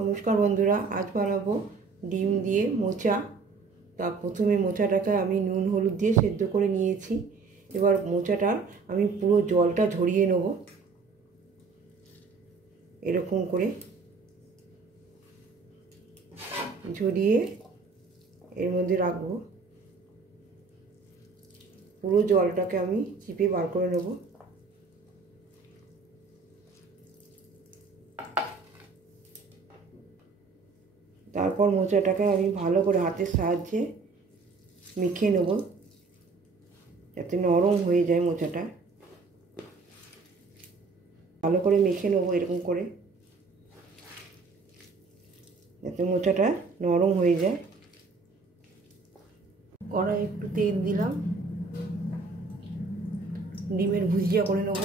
নমস্কার বন্ধুরা, আজ বানাবো ডিম দিয়ে মোচা। তা প্রথমে মোচাটাকে আমি নুন হলুদ দিয়ে সেদ্ধ করে নিয়েছি। এবার মোচাটার আমি পুরো জলটা ঝরিয়ে নেব, এরকম করে ঝরিয়ে এর মধ্যে রাখবো। পুরো জলটাকে আমি চিপে বার করে নেব। তারপর মোচাটাকে আমি ভালো করে হাতের সাহায্যে মেখে নেব, যাতে নরম হয়ে যায় মোচাটা। ভালো করে মেখে নেব এরকম করে, যাতে মোচাটা নরম হয়ে যায়। কড়াই একটু তেল দিলাম, ডিমের ভুজিয়া করে নেব।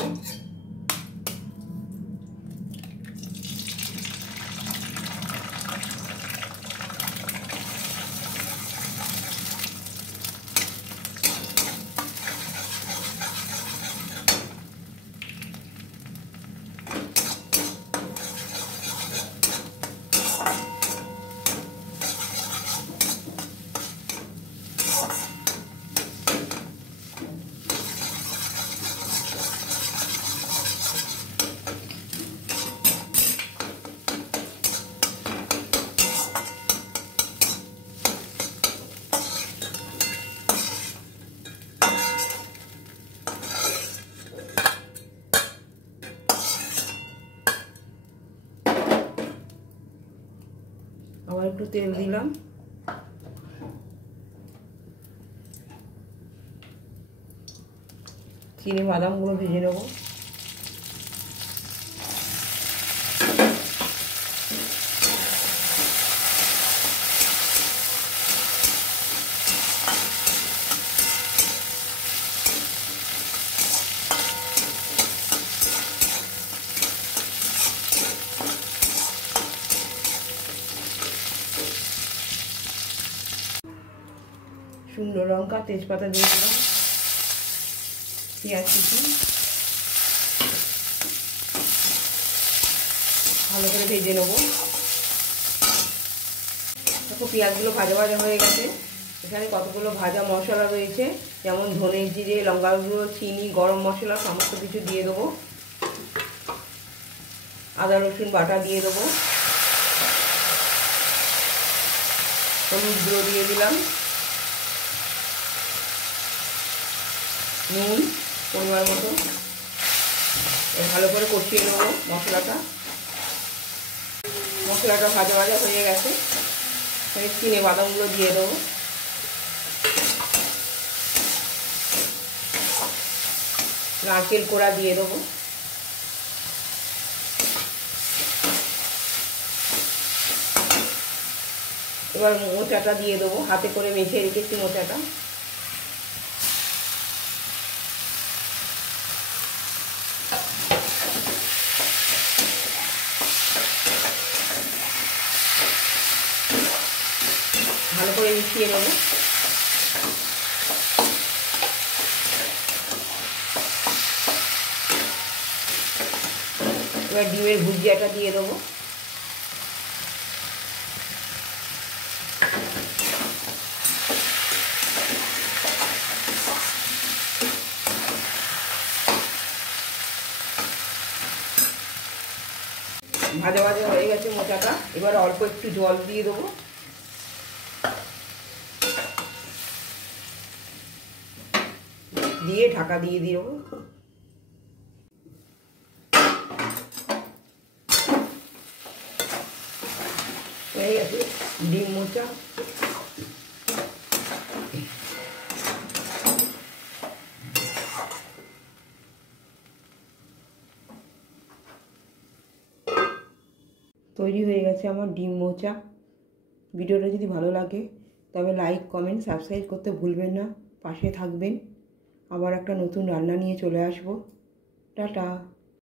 আবার একটু তেল দিলাম, চিনি বাদামগুলো ভেজে নেব। শুকনো লঙ্কা তেজপাতা দিয়ে দিলাম, পেঁয়াজ কুচি ভালো করে ভেজে নেব। দেখো পেঁয়াজগুলো ভাজা ভাজা হয়ে গেছে। এখানে কতগুলো ভাজা মশলা রয়েছে, যেমন ধনে জিরে, লঙ্কা গুঁড়ো, চিনি, গরম মশলা সমস্ত কিছু দিয়ে দেবো। আদা রসুন বাটা দিয়ে দেবো, হলুদ গুঁড়ো দিয়ে দিলাম, নুন পরিমাণ মতো। ভালো করে কষিয়ে নেবো মশলাটা। মশলাটা ভাজা ভাজা হয়ে গেছে, চিনে বাদামগুলো দিয়ে দেবো। নারকেল কোড়া দিয়ে দেবো। এবার মোচাটা দিয়ে দেবো, হাতে করে মেখে রেখেছি মোচাটা। ভালো করে মিশিয়ে নেব। এবার ডিমের ভুজিয়াটা দিয়ে দেবো। ভাজা ভাজা হয়ে গেছে মোচাটা। এবার অল্প একটু জল দিয়ে দেবো, দিয়ে ঢাকা দিয়ে দেবো। হয়ে গেছে ডিম মোচা। তৈরি হয়ে গেছে আমার ডিম মোচা। ভিডিওটা যদি ভালো লাগে তবে লাইক, কমেন্ট, সাবস্ক্রাইব করতে ভুলবেন না। পাশে থাকবেন। আবার একটা নতুন রান্না নিয়ে চলে আসবো। টাটা।